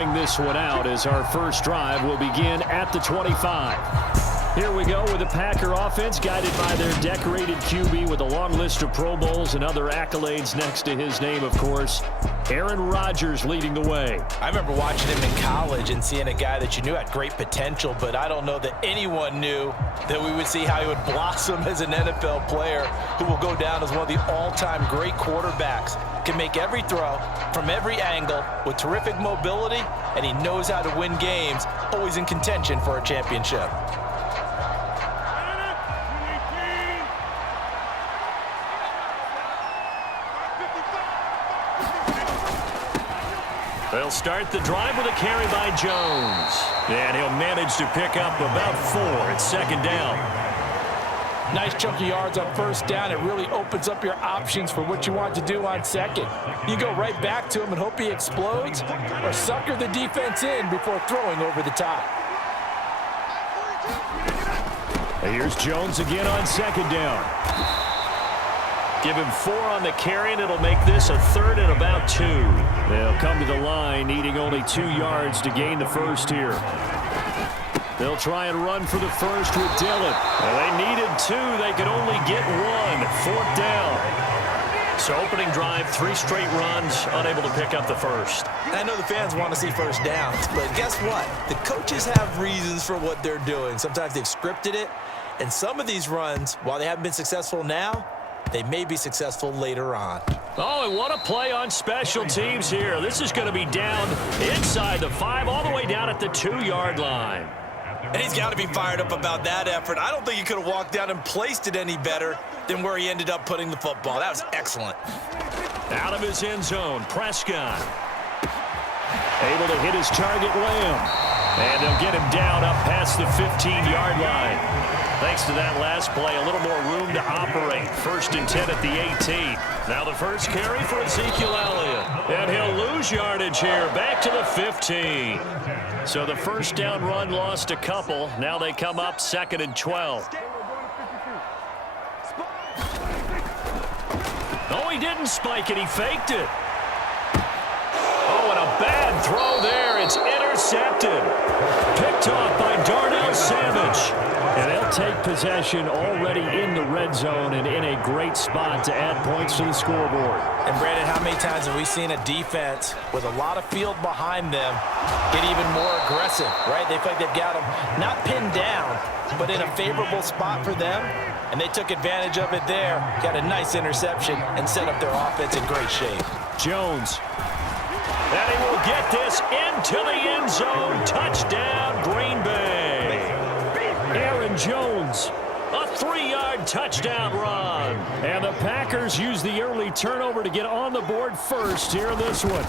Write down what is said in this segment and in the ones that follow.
This one out as our first drive will begin at the 25. Here we go with the Packer offense guided by their decorated QB with a long list of Pro Bowls and other accolades next to his name, of course. Aaron Rodgers leading the way. I remember watching him in college and seeing a guy that you knew had great potential, but I don't know that anyone knew that we would see how he would blossom as an NFL player who will go down as one of the all-time great quarterbacks. Can make every throw from every angle with terrific mobility, and he knows how to win games, always in contention for a championship. They'll start the drive with a carry by Jones. And he'll manage to pick up about 4 at second down. Nice chunk of yards on first down. It really opens up your options for what you want to do on second. You go right back to him and hope he explodes, or sucker the defense in before throwing over the top. Here's Jones again on second down. Give him 4 on the carry, and it'll make this a 3rd and about 2. They'll come to the line, needing only 2 yards to gain the first here. They'll try and run for the first with Dillon. Well, they needed 2. They could only get 1. 4th down. So opening drive, 3 straight runs, unable to pick up the first. I know the fans want to see first downs, but guess what? The coaches have reasons for what they're doing. Sometimes they've scripted it, and some of these runs, while they haven't been successful now, they may be successful later on. Oh, and what a play on special teams here. This is going to be down inside the 5, all the way down at the 2-yard line. And he's got to be fired up about that effort. I don't think he could have walked down and placed it any better than where he ended up putting the football. That was excellent. Out of his end zone, Prescott. Able to hit his target, Lamb. And they'll get him down up past the 15-yard line. Thanks to that last play, a little more room to operate. 1st and 10 at the 18. Now the first carry for Ezekiel Elliott. And he'll lose yardage here, back to the 15. So the first down run lost a couple. Now they come up 2nd and 12. Oh, he didn't spike it. He faked it. Oh, and a bad throw there. It's intercepted. Picked off by Darnell Savage. And they'll take possession already in the red zone and in a great spot to add points to the scoreboard. And Brandon, how many times have we seen a defense with a lot of field behind them get even more aggressive, right? They feel like they've got them not pinned down, but in a favorable spot for them. And they took advantage of it there, got a nice interception, and set up their offense in great shape. Jones. And he will get this into the end zone. Touchdown, Green Bay. Aaron Jones, a 3-yard touchdown run. And the Packers use the early turnover to get on the board first here in this one.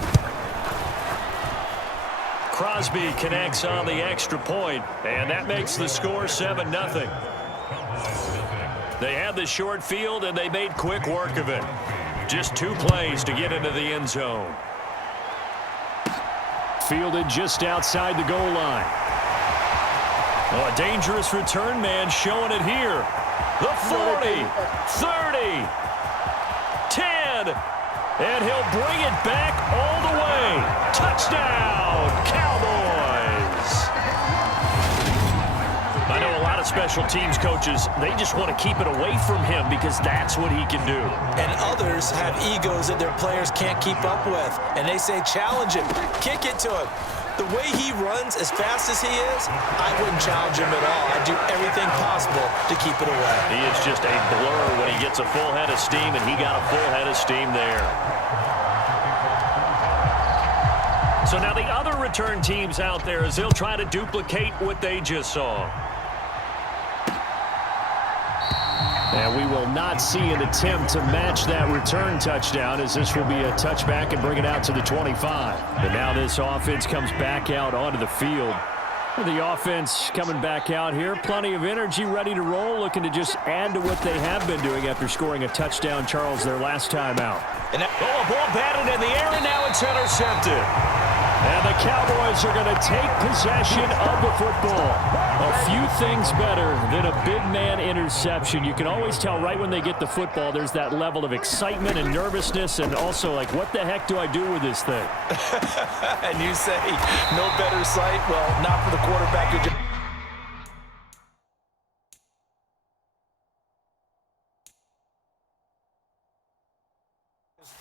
Crosby connects on the extra point, and that makes the score 7-0. They had the short field, and they made quick work of it. Just 2 plays to get into the end zone. Fielded just outside the goal line. Oh, a dangerous return man showing it here. The 40, 30, 10, and he'll bring it back all the way. Touchdown, Cowboys. I know a lot of special teams coaches, they just want to keep it away from him because that's what he can do. And others have egos that their players can't keep up with, and they say challenge him, kick it to him. The way he runs as fast as he is, I wouldn't challenge him at all. I'd do everything possible to keep it away. He is just a blur when he gets a full head of steam, and he got a full head of steam there. So now the other return teams out there as they'll try to duplicate what they just saw. And we will not see an attempt to match that return touchdown as this will be a touchback and bring it out to the 25. And now this offense comes back out onto the field. The offense coming back out here. Plenty of energy, ready to roll, looking to just add to what they have been doing after scoring a touchdown, Charles, their last time out. And a ball batted in the air, and now it's intercepted. And the Cowboys are going to take possession of the football. A few things better than a big man interception. You can always tell right when they get the football, there's that level of excitement and nervousness, and also like, what the heck do I do with this thing? And you say, no better sight? Well, not for the quarterback who just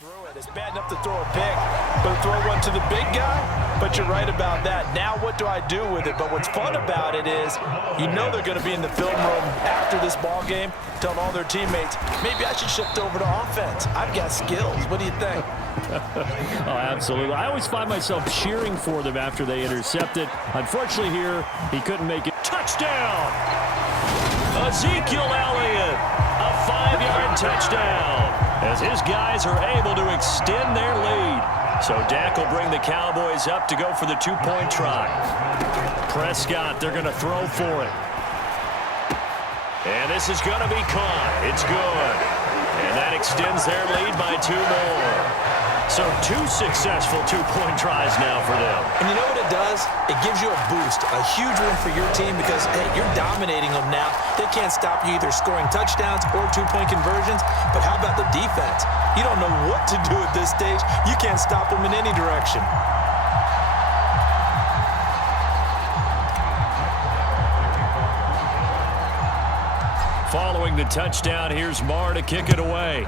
throw it. It's bad enough to throw a pick, but throw one to the big guy? But you're right about that. Now what do I do with it? But what's fun about it is you know they're going to be in the film room after this ball game telling all their teammates, maybe I should shift over to offense. I've got skills. What do you think? Oh, absolutely. I always find myself cheering for them after they intercept it. Unfortunately here, he couldn't make it. Touchdown! Ezekiel Elliott, a 5-yard touchdown, as his guys are able to extend their lead. So Dak will bring the Cowboys up to go for the 2-point try. Prescott, they're going to throw for it. And this is going to be caught. It's good. And that extends their lead by 2 more. So 2 successful 2-point tries now for them. And you know what it does? It gives you a boost, a huge win for your team because, hey, you're dominating them now. They can't stop you either scoring touchdowns or 2-point conversions. But how about the defense? You don't know what to do at this stage. You can't stop them in any direction. Following the touchdown, here's Marr to kick it away.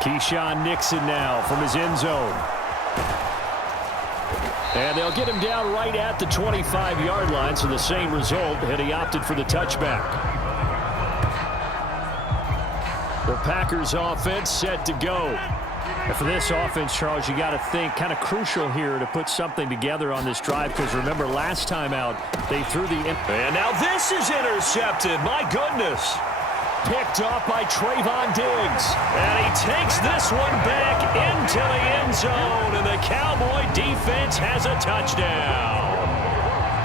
Keyshawn Nixon now from his end zone. And they'll get him down right at the 25-yard line, so the same result, and he opted for the touchback. The Packers offense set to go. And for this offense, Charles, you got to think kind of crucial here to put something together on this drive, because remember last time out, they threw the... And now this is intercepted. My goodness. Picked off by Trayvon Diggs. And he takes this one back into the end zone. And the Cowboy defense has a touchdown.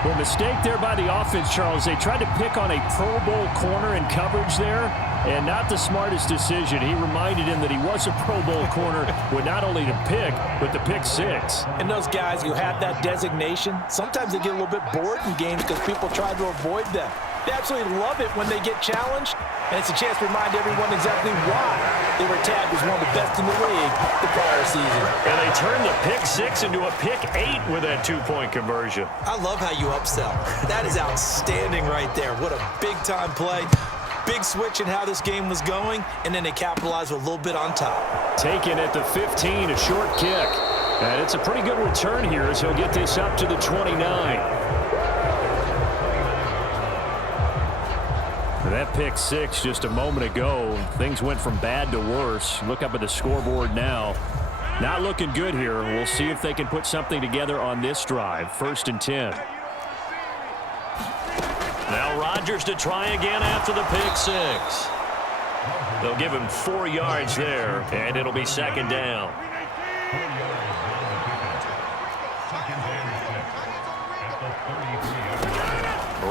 Well, mistake there by the offense, Charles. They tried to pick on a Pro Bowl corner in coverage there. And not the smartest decision. He reminded him that he was a Pro Bowl corner with not only the pick, but the pick 6. And those guys who have that designation, sometimes they get a little bit bored in games because people try to avoid them. They absolutely love it when they get challenged, and it's a chance to remind everyone exactly why they were tagged as one of the best in the league the prior season. And they turned the pick 6 into a pick 8 with that 2-point conversion. I love how you upsell. That is outstanding right there. What a big-time play. Big switch in how this game was going, and then they capitalized with a little bit on top. Taken at the 15, a short kick. And it's a pretty good return here as he'll get this up to the 29. That pick 6 just a moment ago. Things went from bad to worse. Look up at the scoreboard now. Not looking good here. We'll see if they can put something together on this drive. 1st and 10. Now Rodgers to try again after the pick 6. They'll give him 4 yards there, and it'll be 2nd down.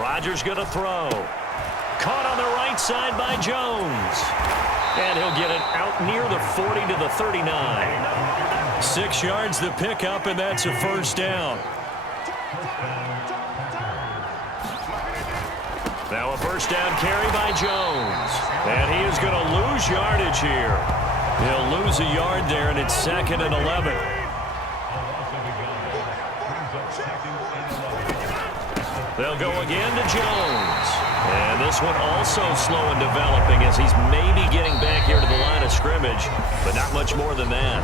Rodgers going to throw. Caught on the right side by Jones. And he'll get it out near the 40 to the 39. 6 yards the pickup, and that's a 1st down. Now a 1st down carry by Jones. And he is going to lose yardage here. He'll lose a yard there, and it's 2nd and 11. They'll go again to Jones. And this one also slow in developing as he's maybe getting back here to the line of scrimmage, but not much more than that.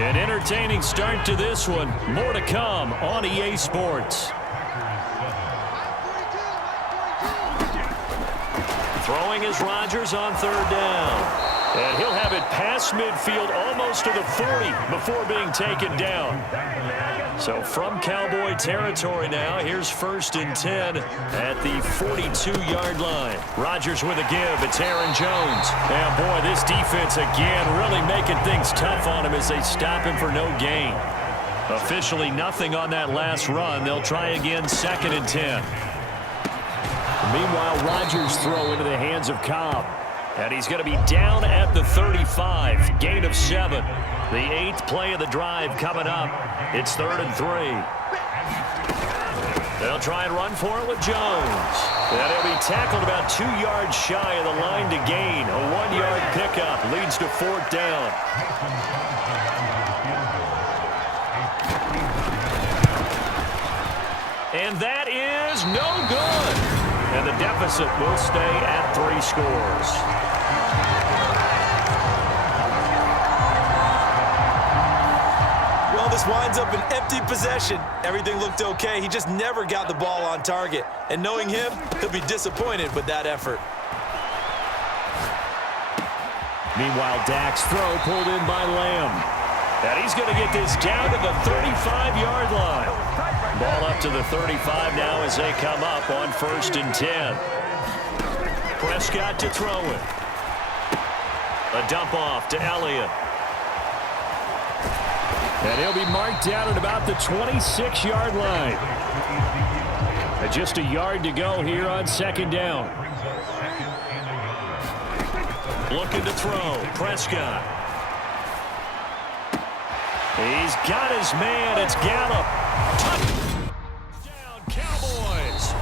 An entertaining start to this one. More to come on EA Sports. Throwing is Rodgers on 3rd down. And he'll have it past midfield almost to the 40 before being taken down. So from Cowboy territory now, here's 1st and 10 at the 42-yard line. Rodgers with a give. It's Aaron Jones. And boy, this defense again really making things tough on him as they stop him for no gain. Officially nothing on that last run. They'll try again 2nd and 10. Meanwhile, Rodgers throw into the hands of Cobb. And he's going to be down at the 35. Gain of 7. The 8th play of the drive coming up. It's 3rd and 3. They'll try and run for it with Jones. And he'll be tackled about 2 yards shy of the line to gain. A 1-yard pickup leads to 4th down. And that is no good. And the deficit will stay at 3 scores. Well, this winds up an empty possession. Everything looked okay. He just never got the ball on target. And knowing him, he'll be disappointed with that effort. Meanwhile, Dak's throw pulled in by Lamb. And he's going to get this down to the 35-yard line. Ball up to the 35 now as they come up on 1st and 10. Prescott to throw it. A dump off to Elliott. And he'll be marked down at about the 26-yard line. And just a yard to go here on 2nd down. Looking to throw. Prescott. He's got his man. It's Gallup. Touchdown, Cowboys.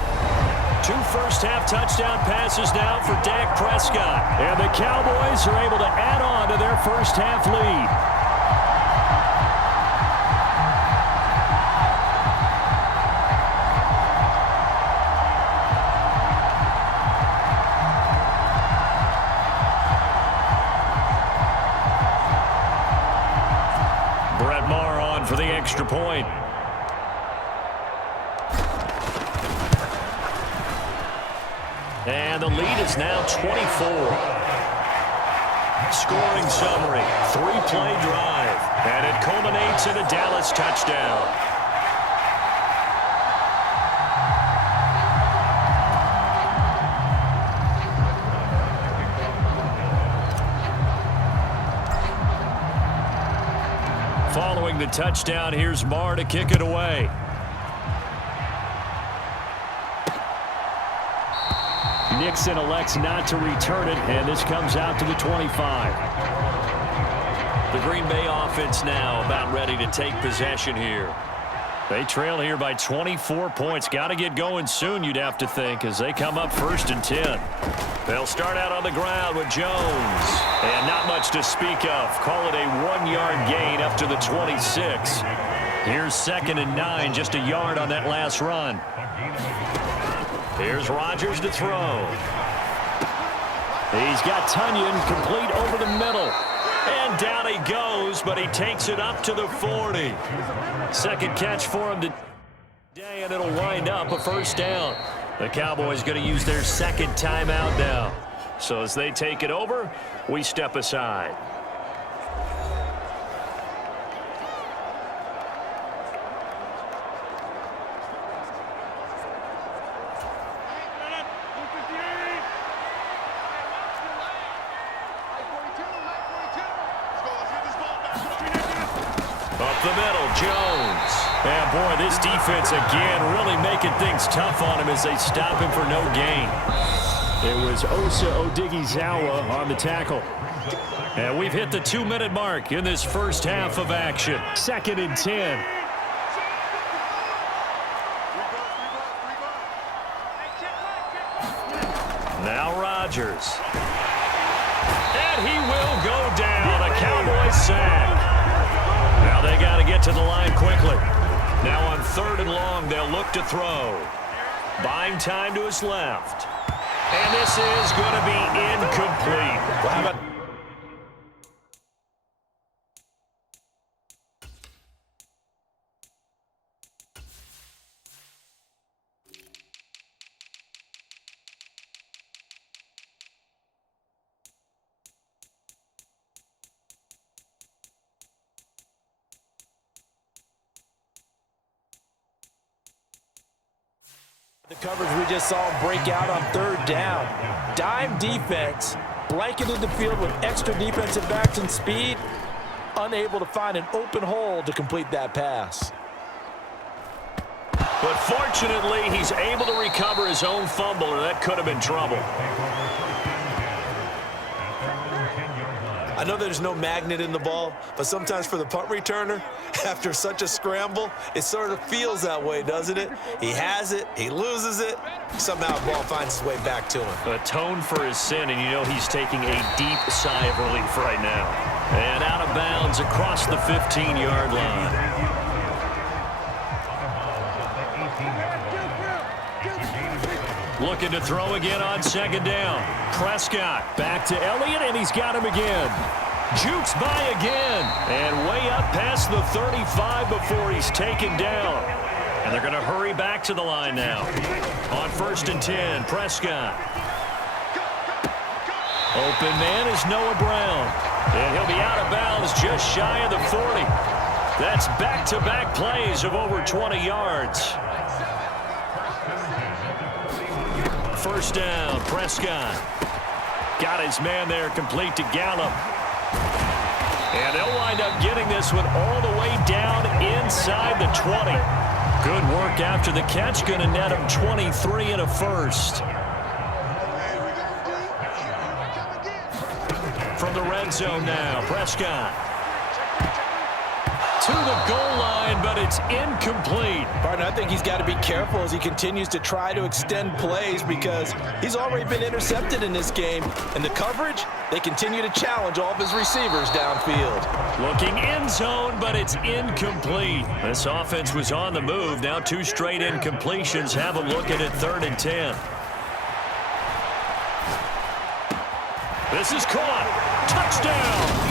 2 first-half touchdown passes now for Dak Prescott. And the Cowboys are able to add on to their first-half lead. Brett Maher on for the extra point. And the lead is now 24. Scoring summary, 3-play drive. And it culminates in a Dallas touchdown. Following the touchdown, here's Maher to kick it away. Nixon elects not to return it, and this comes out to the 25. The Green Bay offense now about ready to take possession here. They trail here by 24 points. Got to get going soon, you'd have to think, as they come up 1st and 10. They'll start out on the ground with Jones. And not much to speak of. Call it a 1-yard gain up to the 26. Here's 2nd and 9, just a yard on that last run. Here's Rodgers to throw. He's got Tunyon complete over the middle. And down he goes, but he takes it up to the 40. Second catch for him today, and it'll wind up a 1st down. The Cowboys going to use their 2nd timeout now. So as they take it over, we step aside. Up the middle, Jones. And boy, this defense again really making things tough on him as they stop him for no gain. It was Osa Odighizuwa on the tackle. And we've hit the 2-minute mark in this first half of action. 2nd and 10. Now Rodgers. And he will go down. A Cowboys sack. Now they got to get to the line quickly. Now on 3rd and long, they'll look to throw. Buying time to his left. And this is going to be incomplete. The coverage we just saw break out on 3rd down. Dime defense, blanketed the field with extra defensive backs and speed, unable to find an open hole to complete that pass. But fortunately, he's able to recover his own fumble, or that could have been trouble. I know there's no magnet in the ball, but sometimes for the punt returner, after such a scramble, it sort of feels that way, doesn't it? He has it, he loses it, somehow the ball finds its way back to him. Atone for his sin, and you know he's taking a deep sigh of relief right now. And out of bounds across the 15-yard line. Looking to throw again on second down. Prescott back to Elliott, and he's got him again. Jukes by again, and way up past the 35 before he's taken down. And they're going to hurry back to the line now. On 1st and 10, Prescott. Open man is Noah Brown. And he'll be out of bounds just shy of the 40. That's back-to-back plays of over 20 yards. 1st down, Prescott. Got his man there, complete to Gallup. And they'll wind up getting this one all the way down inside the 20. Good work after the catch, going to net him 23 and a first. From the red zone now, Prescott. To the goal line, but it's incomplete. Partner, I think he's got to be careful as he continues to try to extend plays because he's already been intercepted in this game. And the coverage, they continue to challenge all of his receivers downfield. Looking end zone, but it's incomplete. This offense was on the move. Now 2 straight incompletions. Have a look at it, 3rd and 10. This is caught. Touchdown.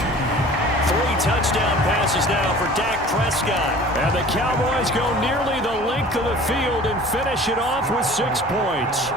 3 touchdown passes now for Dak Prescott. And the Cowboys go nearly the length of the field and finish it off with 6 points.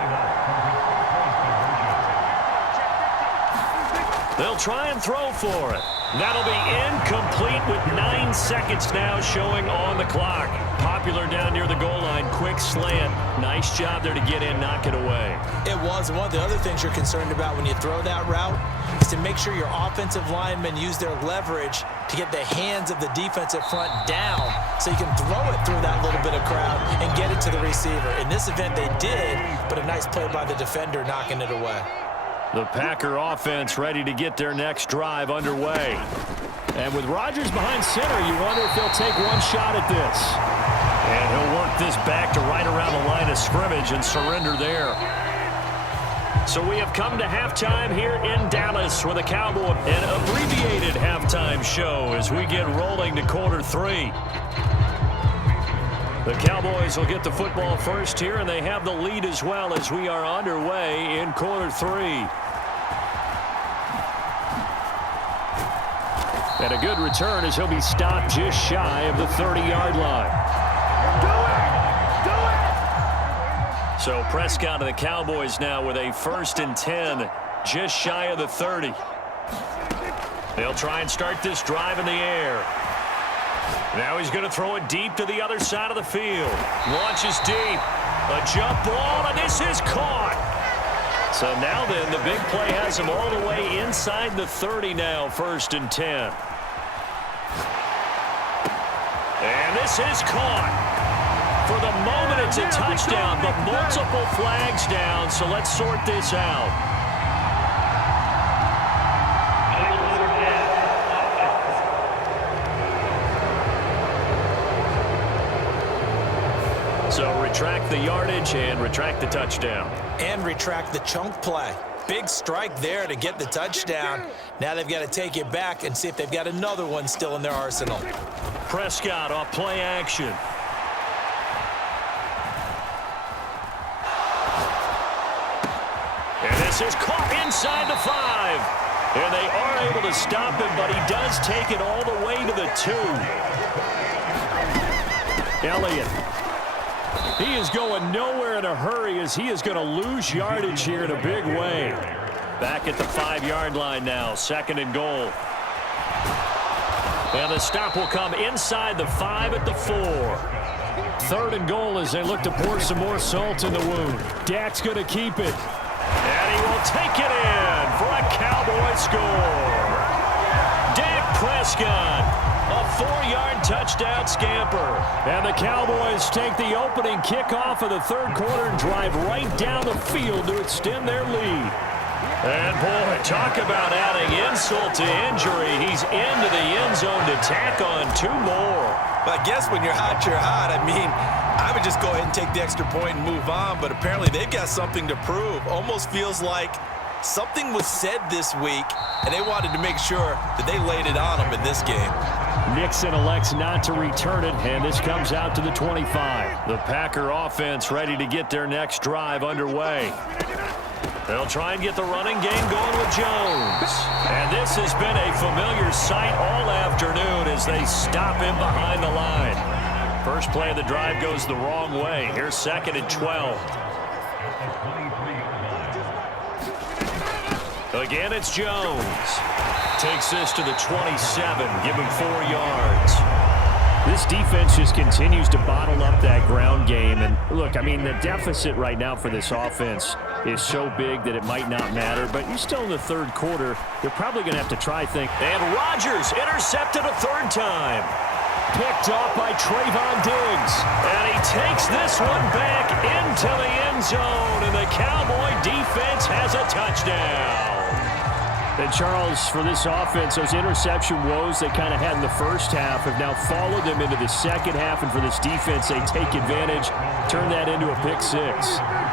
They'll try and throw for it. That'll be incomplete with 9 seconds now showing on the clock. Popular down near the goal line. Quick slant. Nice job there to get in, knock it away. It was. And one of the other things you're concerned about when you throw that route is to make sure your offensive linemen use their leverage to get the hands of the defensive front down so you can throw it through that little bit of crowd and get it to the receiver. In this event, they did, but a nice play by the defender knocking it away. The Packer offense ready to get their next drive underway. And with Rodgers behind center, you wonder if they'll take one shot at this. And he'll work this back to right around the line of scrimmage and surrender there. So we have come to halftime here in Dallas with a Cowboy, an abbreviated halftime show as we get rolling to quarter 3. The Cowboys will get the football first here, and they have the lead as well as we are underway in quarter 3. And a good return as he'll be stopped just shy of the 30-yard line. So Prescott of the Cowboys now with a 1st and 10, just shy of the 30. They'll try and start this drive in the air. Now he's going to throw it deep to the other side of the field. Launches deep. A jump ball, and this is caught. So now then, the big play has him all the way inside the 30 now, 1st and 10. And this is caught. For the moment, it's a touchdown, but multiple flags down, so let's sort this out. So retract the yardage and retract the touchdown. And retract the chunk play. Big strike there to get the touchdown. Now they've got to take it back and see if they've got another one still in their arsenal. Prescott off play action. And this is caught inside the 5. And they are able to stop him, but he does take it all the way to the 2. Elliott. He is going nowhere in a hurry as he is going to lose yardage here in a big way. Back at the 5-yard line now, 2nd and goal. And the stop will come inside the 5 at the 4. 3rd and goal as they look to pour some more salt in the wound. Dak's going to keep it. And he will take it in for a Cowboy score. Dak Prescott, a 4-yard touchdown scamper. And the Cowboys take the opening kickoff of the 3rd quarter and drive right down the field to extend their lead. And, boy, talk about adding insult to injury. He's into the end zone to tack on 2 more. But I guess when you're hot, you're hot. I mean, I would just go ahead and take the extra point and move on, but apparently they've got something to prove. Almost feels like something was said this week, and they wanted to make sure that they laid it on them in this game. Nixon elects not to return it, and this comes out to the 25. The Packer offense ready to get their next drive underway. They'll try and get the running game going with Jones. And this has been a familiar sight all afternoon as they stop him behind the line. First play of the drive goes the wrong way. Here's 2nd and 12. Again, it's Jones. Takes this to the 27. Give him 4 yards. This defense just continues to bottle up that ground game. And look, I mean, the deficit right now for this offense is so big that it might not matter. But you're still in the 3rd quarter. They're probably going to have to try things. And Rodgers intercepted a 3rd time. Picked off by Trayvon Diggs. And he takes this one back into the end zone. And the Cowboy defense has a touchdown. And, Charles, for this offense, those interception woes they kind of had in the first half have now followed them into the second half. And for this defense, they take advantage, turn that into a pick 6.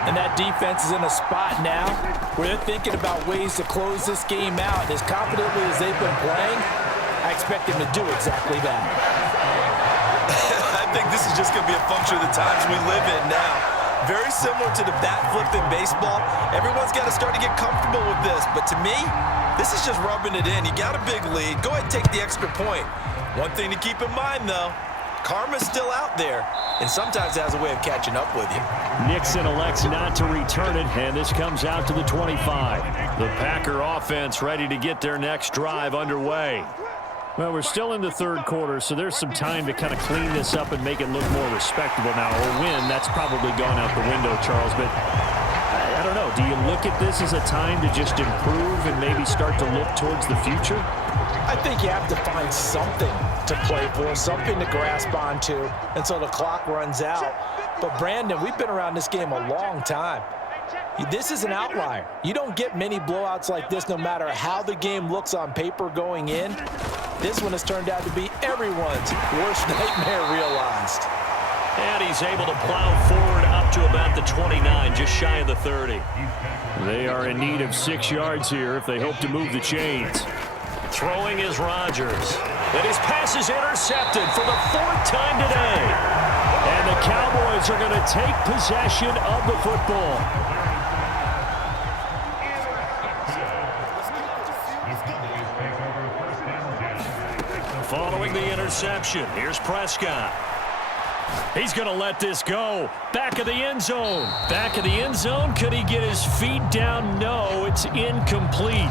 And that defense is in a spot now where they're thinking about ways to close this game out. As confidently as they've been playing, I expect them to do exactly that. I think this is just going to be a function of the times we live in now. Very similar to the bat flip in baseball. Everyone's got to start to get comfortable with this. But to me, this is just rubbing it in. You got a big lead. Go ahead and take the extra point. One thing to keep in mind, though, karma's still out there, and sometimes it has a way of catching up with you. Nixon elects not to return it, and this comes out to the 25. The Packer offense ready to get their next drive underway. Well, we're still in the 3rd quarter, so there's some time to kind of clean this up and make it look more respectable now. Or win, that's probably gone out the window, Charles. But I don't know. Do you look at this as a time to just improve and maybe start to look towards the future? I think you have to find something to play for, something to grasp onto until the clock runs out. But, Brandon, we've been around this game a long time. This is an outlier. You don't get many blowouts like this no matter how the game looks on paper going in. This one has turned out to be everyone's worst nightmare realized. And he's able to plow forward up to about the 29, just shy of the 30. They are in need of 6 yards here if they hope to move the chains. Throwing is Rodgers. And his pass is intercepted for the 4th time today. And the Cowboys are going to take possession of the football. Following the interception, here's Prescott. He's going to let this go. Back of the end zone. Back of the end zone. Could he get his feet down? No, it's incomplete.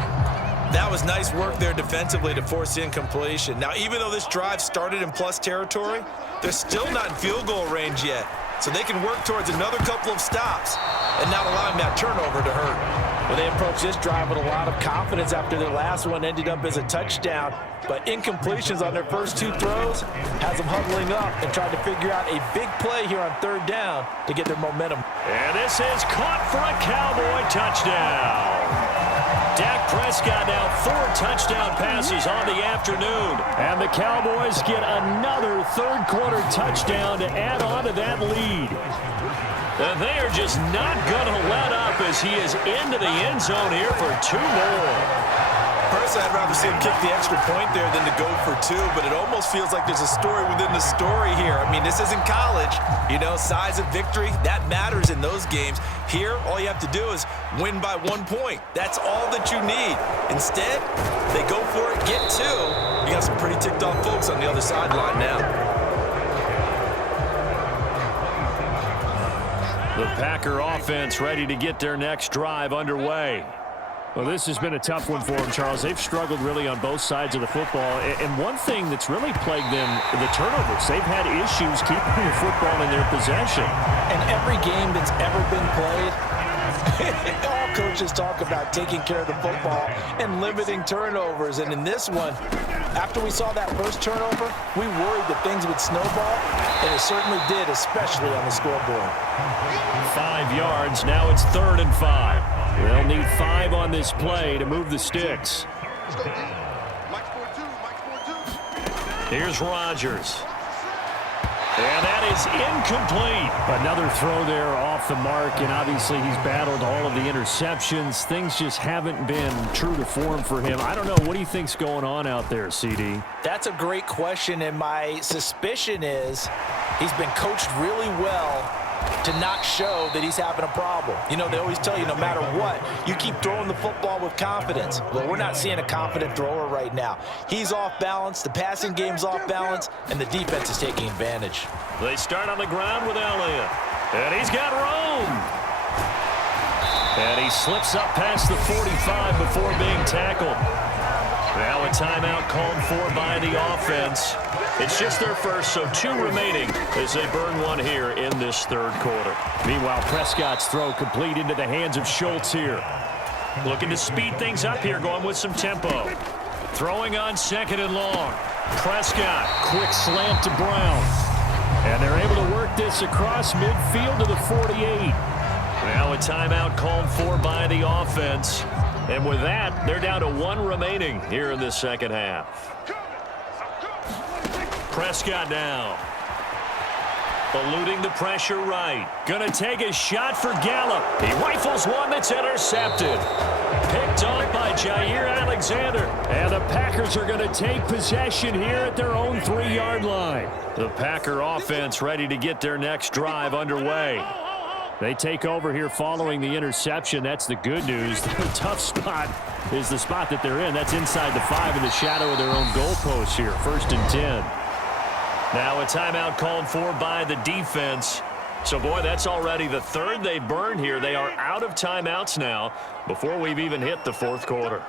That was nice work there defensively to force incompletion. Now, even though this drive started in plus territory, they're still not in field goal range yet. So they can work towards another couple of stops and not allowing that turnover to hurt. Well, they approached this drive with a lot of confidence after their last one ended up as a touchdown. But incompletions on their first 2 throws has them huddling up and trying to figure out a big play here on 3rd down to get their momentum. And this is caught for a Cowboy touchdown. Dak Prescott now 4 touchdown passes on the afternoon. And the Cowboys get another 3rd quarter touchdown to add on to that lead. And they are just not going to let up as he is into the end zone here for 2 more. Personally, I'd rather see him kick the extra point there than to go for 2, but it almost feels like there's a story within the story here. I mean, this isn't college. You know, size of victory, that matters in those games. Here, all you have to do is win by 1 point. That's all that you need. Instead, they go for it, get 2. You got some pretty ticked off folks on the other sideline now. The Packer offense ready to get their next drive underway. Well, this has been a tough one for them, Charles. They've struggled really on both sides of the football. And one thing that's really plagued them, the turnovers. They've had issues keeping the football in their possession. And every game that's ever been played, all coaches talk about taking care of the football and limiting turnovers. And in this one, after we saw that first turnover, we worried that things would snowball, and it certainly did, especially on the scoreboard. 5 yards. Now it's 3rd and 5. They'll need 5 on this play to move the sticks. Here's Rodgers. And that is incomplete. Another throw there off the mark, and obviously he's battled all of the interceptions. Things just haven't been true to form for him. I don't know. What do you think's going on out there, CD? That's a great question, and my suspicion is he's been coached really well to not show that he's having a problem. You know, they always tell you no matter what, you keep throwing the football with confidence. Well, we're not seeing a confident thrower right now. He's off balance, the passing game's off balance, and the defense is taking advantage. They start on the ground with Elliott. And he's got room. And he slips up past the 45 before being tackled. Now a timeout called for by the offense. It's just their first, so 2 remaining as they burn 1 here in this third quarter. Meanwhile, Prescott's throw complete into the hands of Schultz here. Looking to speed things up here, going with some tempo. Throwing on 2nd and long. Prescott, quick slant to Brown. And they're able to work this across midfield to the 48. Now a timeout called for by the offense. And with that, they're down to 1 remaining here in the second half. Prescott now. Eluding the pressure right. Gonna take a shot for Gallup. He rifles one that's intercepted. Picked off by Jair Alexander. And the Packers are gonna take possession here at their own 3-yard line. The Packer offense ready to get their next drive underway. They take over here following the interception. That's the good news. The tough spot is the spot that they're in. That's inside the 5 in the shadow of their own goalpost here. 1st and 10. Now a timeout called for by the defense. So, boy, that's already the 3rd they burned here. They are out of timeouts now before we've even hit the 4th quarter.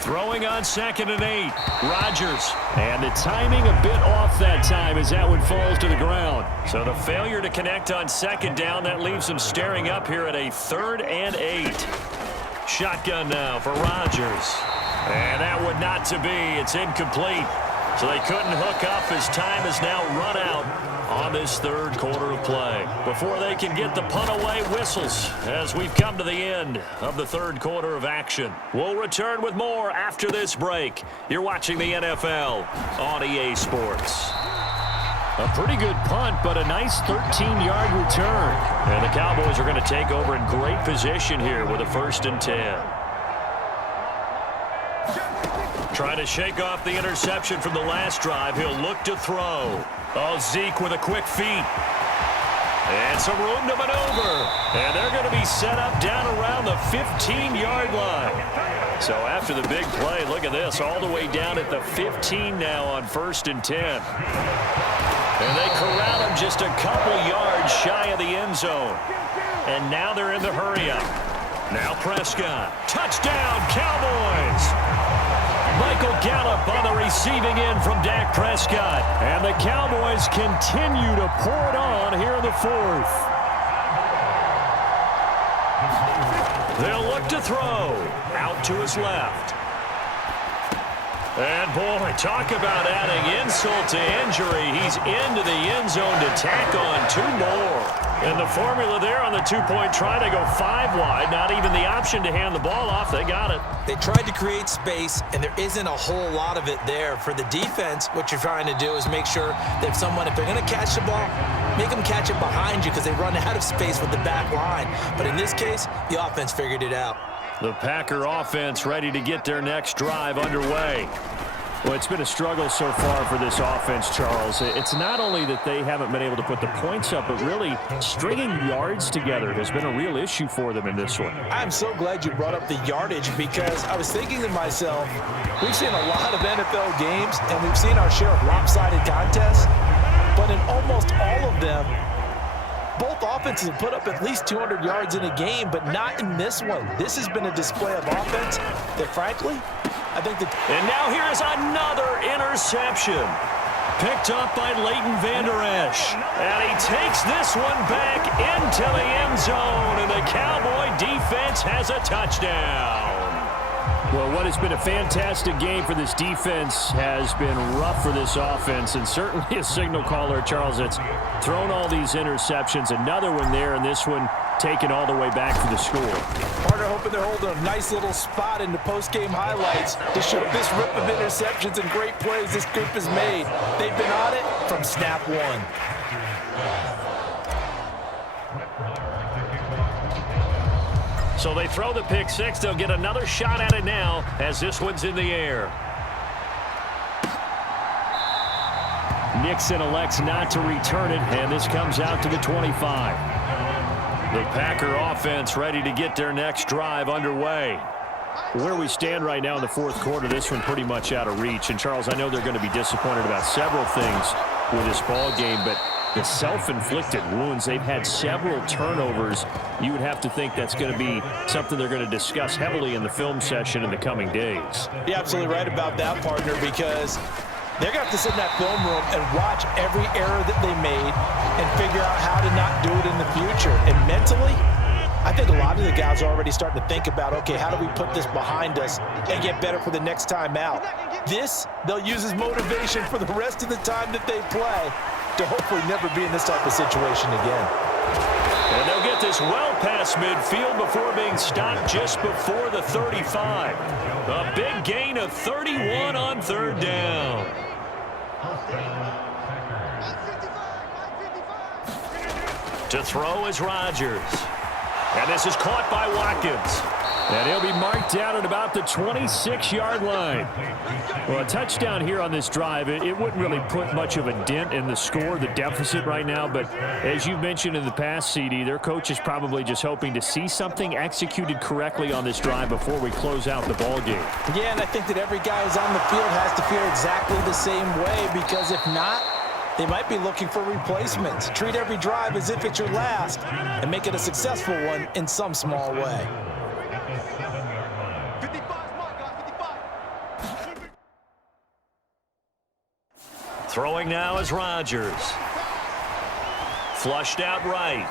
Throwing on 2nd and 8. Rodgers. And the timing a bit off that time as that one falls to the ground. So the failure to connect on 2nd down, that leaves them staring up here at a 3rd and 8. Shotgun now for Rodgers. And that would not to be. It's incomplete. So they couldn't hook up as time has now run out on this 3rd quarter of play. Before they can get the punt away, whistles as we've come to the end of the 3rd quarter of action. We'll return with more after this break. You're watching the NFL on EA Sports. A pretty good punt, but a nice 13-yard return. And the Cowboys are going to take over in great position here with a 1st and 10. Trying to shake off the interception from the last drive. He'll look to throw. Oh, Zeke with a quick feet. And some room to maneuver. And they're going to be set up down around the 15-yard line. So after the big play, look at this, all the way down at the 15 now on 1st and 10. And they corral him just a couple yards shy of the end zone. And now they're in the hurry-up. Now Prescott. Touchdown, Cowboys! Michael Gallup on the receiving end from Dak Prescott. And the Cowboys continue to pour it on here in the 4th. They'll look to throw. Out to his left. And, boy, talk about adding insult to injury. He's into the end zone to tack on 2 more. And the formula there on the 2-point try, they go 5 wide. Not even the option to hand the ball off. They got it. They tried to create space, and there isn't a whole lot of it there. For the defense, what you're trying to do is make sure that if they're going to catch the ball, make them catch it behind you because they run out of space with the back line. But in this case, the offense figured it out. The Packer offense ready to get their next drive underway. Well, it's been a struggle so far for this offense, Charles. It's not only that they haven't been able to put the points up, but really stringing yards together has been a real issue for them in this one. I'm so glad you brought up the yardage because I was thinking to myself, we've seen a lot of NFL games and we've seen our share of lopsided contests, but in almost all of them, both offenses have put up at least 200 yards in a game, but not in this one. This has been a display of offense that, frankly, I think that... And now here is another interception. Picked up by Leighton Vander Esch. And he takes this one back into the end zone, and the Cowboy defense has a touchdown. Well, what has been a fantastic game for this defense has been rough for this offense, and certainly a signal caller, Charles, that's thrown all these interceptions. Another one there, and this one taken all the way back for the score. Partner hoping they're holding a nice little spot in the post-game highlights to show this rip of interceptions and great plays this group has made. They've been on it from snap one. So they throw the pick six. They'll get another shot at it now as this one's in the air. Nixon elects not to return it, and this comes out to the 25. The Packer offense ready to get their next drive underway. Where we stand right now in the fourth quarter, this one pretty much out of reach. And, Charles, I know they're going to be disappointed about several things with this ball game, but the self-inflicted wounds, they've had several turnovers. You would have to think that's going to be something they're going to discuss heavily in the film session in the coming days. You're absolutely right about that, partner, because they're going to have to sit in that film room and watch every error that they made and figure out how to not do it in the future. And mentally, I think a lot of the guys are already starting to think about, okay, how do we put this behind us and get better for the next time out? This, they'll use as motivation for the rest of the time that they play to hopefully never be in this type of situation again. And they'll get this well past midfield before being stopped just before the 35. A big gain of 31 on third down. To throw is Rodgers. And this is caught by Watkins. And he'll be marked down at about the 26-yard line. Well, a touchdown here on this drive, it wouldn't really put much of a dent in the score, the deficit right now. But as you mentioned in the past, CD, their coach is probably just hoping to see something executed correctly on this drive before we close out the ball game. Yeah, and I think that every guy who's on the field has to feel exactly the same way, because if not, they might be looking for replacements. Treat every drive as if it's your last and make it a successful one in some small way. Throwing now is Rodgers. Flushed out right.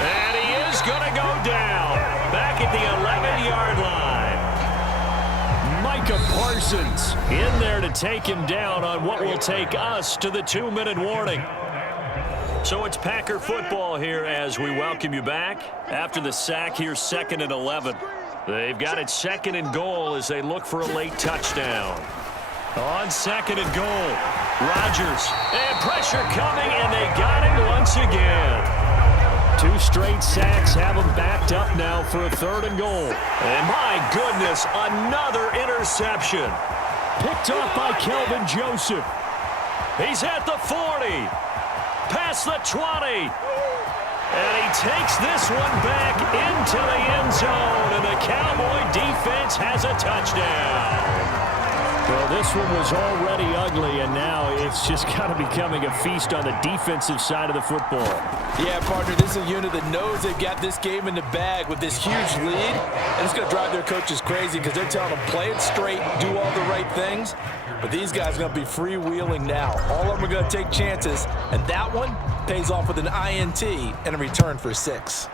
And he is going to go down. Back at the 11-yard line. Micah Parsons in there to take him down on what will take us to the 2-minute warning. So it's Packer football here as we welcome you back. After the sack here, 2nd and 11. They've got it 2nd and goal as they look for a late touchdown. On 2nd and goal, Rodgers, and pressure coming, and they got him once again. 2 straight sacks have him backed up now for a 3rd and goal. And my goodness, another interception. Picked off by Kelvin Joseph. He's at the 40, past the 20. And he takes this one back into the end zone, and the Cowboy defense has a touchdown. Well, this one was already ugly, and now it's just kind of becoming a feast on the defensive side of the football. Yeah, partner, this is a unit that knows they've got this game in the bag with this huge lead, and it's going to drive their coaches crazy because they're telling them play it straight, do all the right things. But these guys are going to be freewheeling now. All of them are going to take chances, and that one pays off with an INT and a return for 6.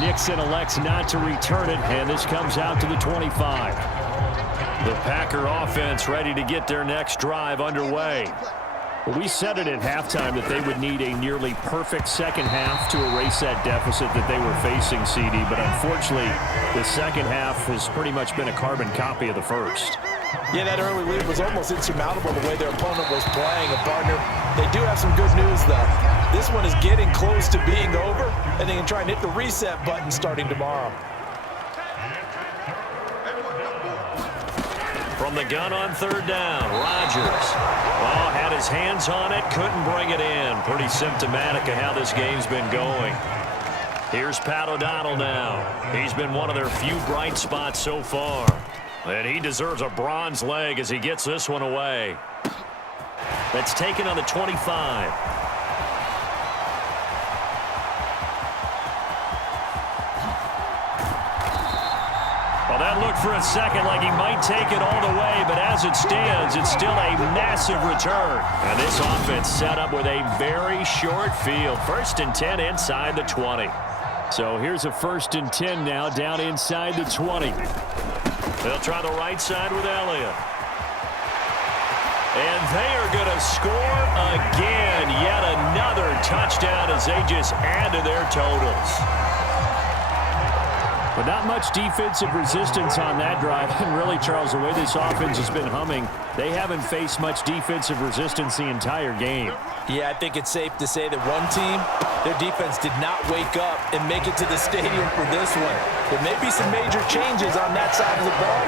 Nixon elects not to return it, and this comes out to the 25. The Packer offense ready to get their next drive underway. Well, we said it at halftime that they would need a nearly perfect second half to erase that deficit that they were facing, CD, but unfortunately, the second half has pretty much been a carbon copy of the first. Yeah, that early lead was almost insurmountable the way their opponent was playing. And, partner, they do have some good news, though. This one is getting close to being over, and they can try and hit the reset button starting tomorrow. From the gun on 3rd down, Rodgers. Oh, had his hands on it, couldn't bring it in. Pretty symptomatic of how this game's been going. Here's Pat O'Donnell now. He's been one of their few bright spots so far. And he deserves a bronze leg as he gets this one away. That's taken on the 25. Well, that looked for a second like he might take it all the way, but as it stands, it's still a massive return. And this offense set up with a very short field. 1st and 10 inside the 20. So here's a 1st and 10 now down inside the 20. They'll try the right side with Elliott. And they are going to score again. Yet another touchdown as they just add to their totals. But not much defensive resistance on that drive. And really, Charles, the way this offense has been humming, they haven't faced much defensive resistance the entire game. Yeah, I think it's safe to say that one team, their defense did not wake up and make it to the stadium for this one. There may be some major changes on that side of the ball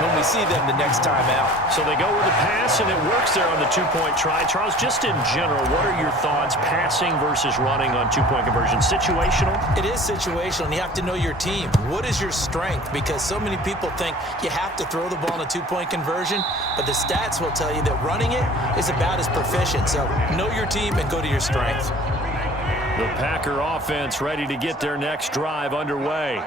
when we see them the next time out. So they go with a pass, and it works there on the two-point try. Charles, just in general, what are your thoughts passing versus running on two-point conversion? Situational? It is situational, and you have to know your team. What is your strength? Because so many people think you have to throw the ball in a two-point conversion, but the stats will tell you that running it is about as proficient. So know your team and go to your strength. The Packer offense ready to get their next drive underway.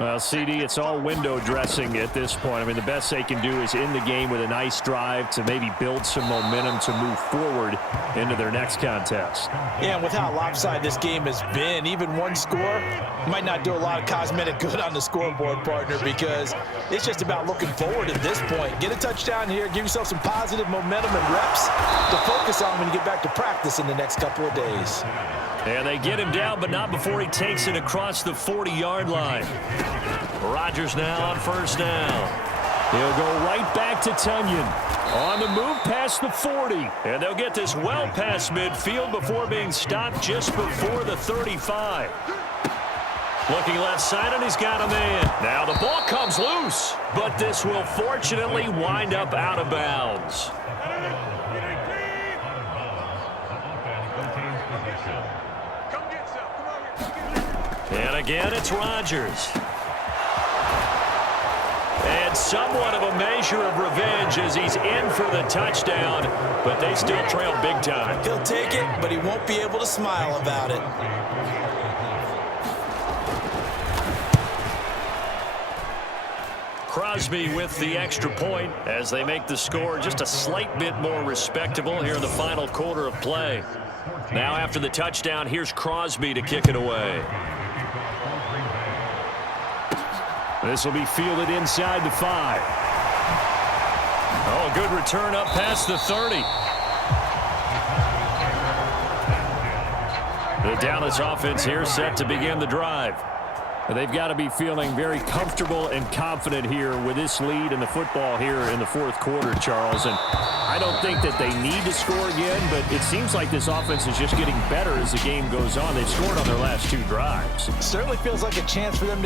Well, CD, it's all window dressing at this point. I mean, the best they can do is end the game with a nice drive to maybe build some momentum to move forward into their next contest. Yeah, and with how lopsided this game has been, even one score might not do a lot of cosmetic good on the scoreboard, partner, because it's just about looking forward at this point. Get a touchdown here, give yourself some positive momentum and reps to focus on when you get back to practice in the next couple of days. And they get him down, but not before he takes it across the 40-yard line. Rodgers now on first down. He'll go right back to Tunyon. On the move past the 40. And they'll get this well past midfield before being stopped just before the 35. Looking left side, and he's got a man. Now the ball comes loose, but this will fortunately wind up out of bounds. And again, it's Rodgers. And somewhat of a measure of revenge as he's in for the touchdown, but they still trail big time. He'll take it, but he won't be able to smile about it. Crosby with the extra point as they make the score just a slight bit more respectable here in the final quarter of play. Now after the touchdown, here's Crosby to kick it away. This will be fielded inside the 5. Oh, good return up past the 30. The Dallas offense here set to begin the drive. They've got to be feeling very comfortable and confident here with this lead in the football here in the fourth quarter, Charles. And I don't think that they need to score again, but it seems like this offense is just getting better as the game goes on. They've scored on their last 2 drives. Certainly feels like a chance for them